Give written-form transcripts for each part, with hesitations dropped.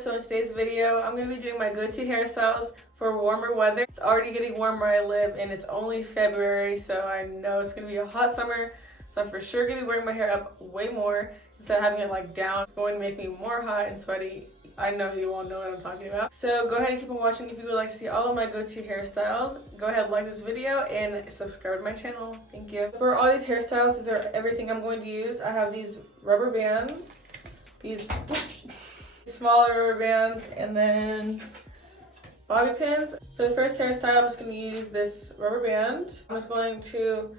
So in today's video, I'm going to be doing my go-to hairstyles for warmer weather. It's already getting warm where I live and it's only February, so I know it's going to be a hot summer. So I'm for sure going to be wearing my hair up way more instead of having it like down. It's going to make me more hot and sweaty. I know you all know what I'm talking about. So go ahead and keep on watching if you would like to see all of my go-to hairstyles. Go ahead and like this video and subscribe to my channel. Thank you. For all these hairstyles, these are everything I'm going to use. I have these rubber bands, these smaller rubber bands, and then bobby pins. For the first hairstyle, I'm just going to use this rubber band. I'm just going to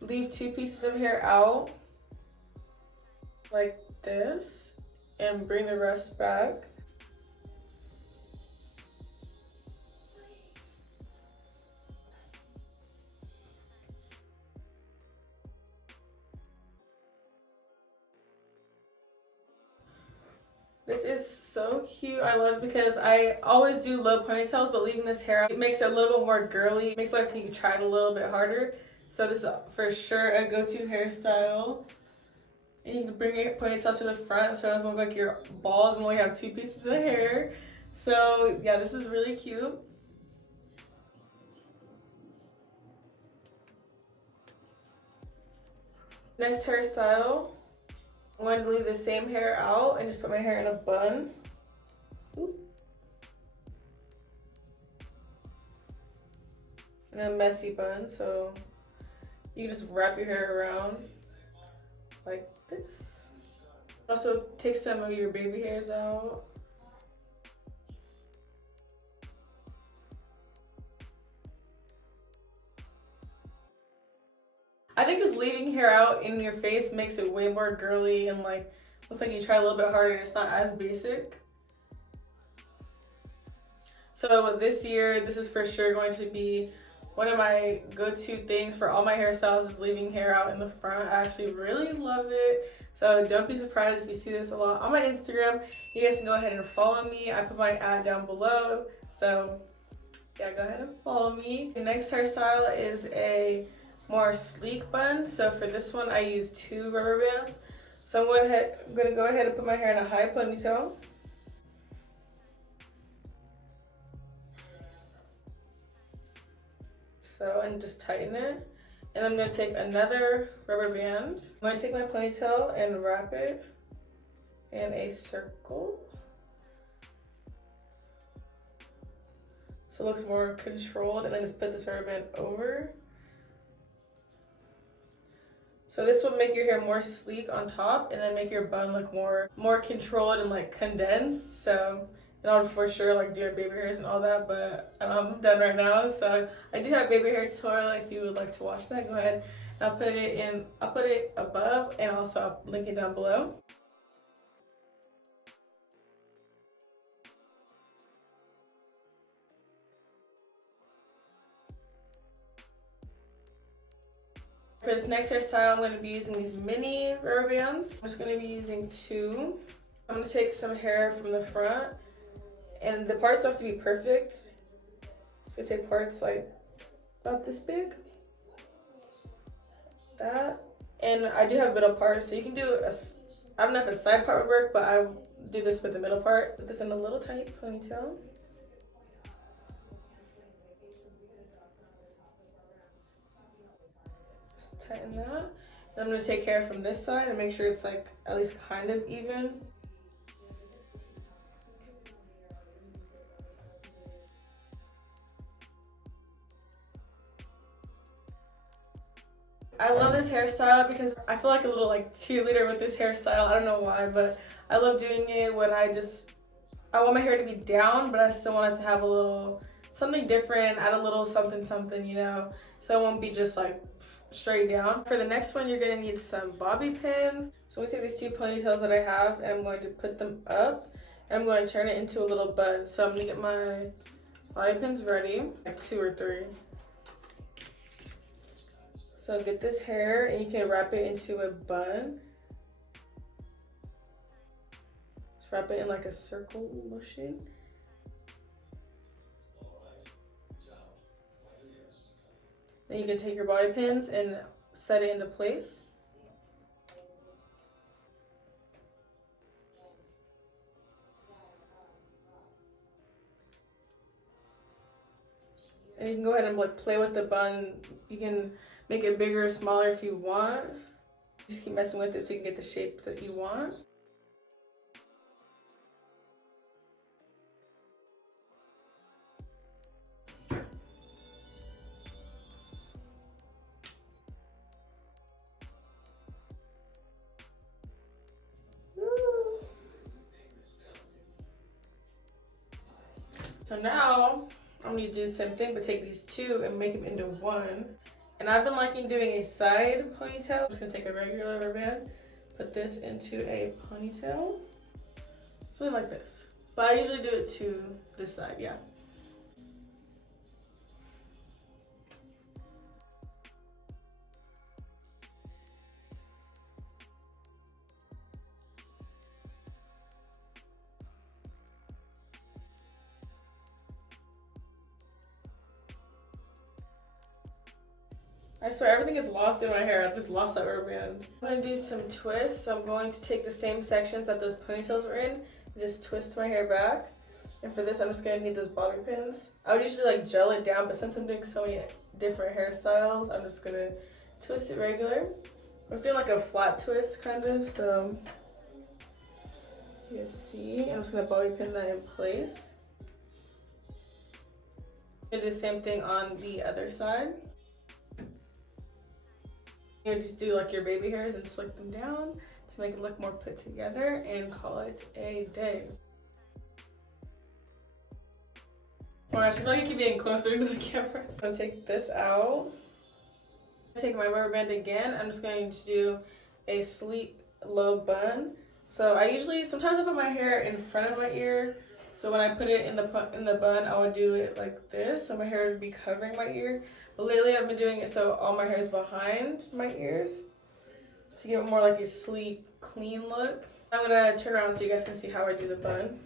leave 2 pieces of hair out like this and bring the rest back. This is so cute. I love it because I always do low ponytails, but leaving this hair out, it makes it a little bit more girly. It makes it like you can try it a little bit harder. So this is for sure a go-to hairstyle. And you can bring your ponytail to the front so it doesn't look like you're bald and only have 2 pieces of hair. So yeah, this is really cute. Next hairstyle, I'm going to leave the same hair out and just put my hair in a bun. Oop. In a messy bun, so you can just wrap your hair around like this. Also take some of your baby hairs out. I think just leaving hair out in your face makes it way more girly and like looks like you try a little bit harder and it's not as basic. So this year, this is for sure going to be one of my go-to things for all my hairstyles is leaving hair out in the front. I actually really love it. So don't be surprised if you see this a lot on my Instagram. You guys can go ahead and follow me. I put my ad down below. So yeah, go ahead and follow me. The next hairstyle is a more sleek bun. So for this one, I use 2 rubber bands. So I'm going to go ahead and put my hair in a high ponytail. So, and just tighten it. And I'm going to take another rubber band. I'm going to take my ponytail and wrap it in a circle. So it looks more controlled, and then just put this rubber band over. So this will make your hair more sleek on top and then make your bun look more controlled and like condensed. So, and I'll for sure like do your baby hairs and all that, but I'm done right now. So I do have baby hair tutorial if you would like to watch that. Go ahead and I'll put it above and also I'll link it down below. For this next hairstyle, I'm going to be using these mini rubber bands. I'm just going to be using 2. I'm going to take some hair from the front, and the parts have to be perfect. So take parts like about this big, that, and I do have middle parts, so you can do I don't know if a side part would work, but I do this with the middle part. Put this in a little tiny ponytail. Tighten that. And I'm going to take hair from this side and make sure it's like at least kind of even. I love this hairstyle because I feel like a little like cheerleader with this hairstyle. I don't know why, but I love doing it when I want my hair to be down, but I still want it to have a little something different, add a little something, you know, so it won't be just like straight down. For the next one, you're gonna need some bobby pins. So I'm gonna take these 2 ponytails that I have and I'm going to put them up and I'm going to turn it into a little bun. So I'm gonna get my bobby pins ready, like 2 or 3. So get this hair and you can wrap it into a bun. Just wrap it in like a circle motion. Then you can take your bobby pins and set it into place. And you can go ahead and like play with the bun. You can make it bigger or smaller if you want. Just keep messing with it so you can get the shape that you want. So now I'm gonna do the same thing, but take these two and make them into one. And I've been liking doing a side ponytail. I'm just gonna take a regular rubber band, put this into a ponytail. Something like this. But I usually do it to this side, yeah. I swear everything is lost in my hair. I just lost that rubber band. I'm gonna do some twists. So I'm going to take the same sections that those ponytails were in and just twist my hair back. And for this, I'm just gonna need those bobby pins. I would usually like gel it down, but since I'm doing so many different hairstyles, I'm just gonna twist it regular. I was doing like a flat twist kind of, so you can see. I'm just gonna bobby pin that in place. And do the same thing on the other side. You just do like your baby hairs and slick them down to make it look more put together and call it a day. Oh my gosh, I feel like I keep getting closer to the camera. I'm gonna take this out. Take my rubber band again. I'm just going to do a sleek low bun. So I usually, sometimes I put my hair in front of my ear. So when I put it in the bun, I would do it like this. So my hair would be covering my ear. But lately I've been doing it so all my hair is behind my ears to give it more like a sleek, clean look. I'm gonna turn around so you guys can see how I do the bun.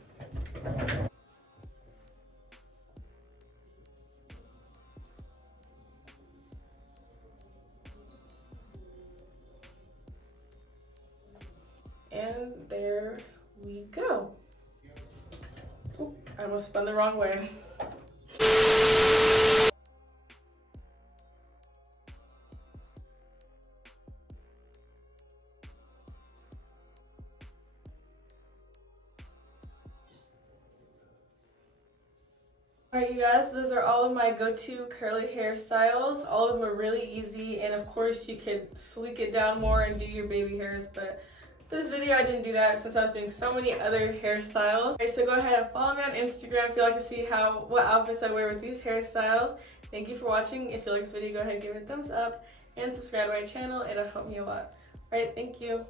And there we go. Ooh, I almost spun the wrong way. Alright you guys, those are all of my go-to curly hairstyles. All of them are really easy, and of course you could sleek it down more and do your baby hairs, but for this video I didn't do that since I was doing so many other hairstyles. Okay, so go ahead and follow me on Instagram if you like to see what outfits I wear with these hairstyles. Thank you for watching. If you like this video, go ahead and give it a thumbs up and subscribe to my channel. It'll help me a lot. Alright, thank you.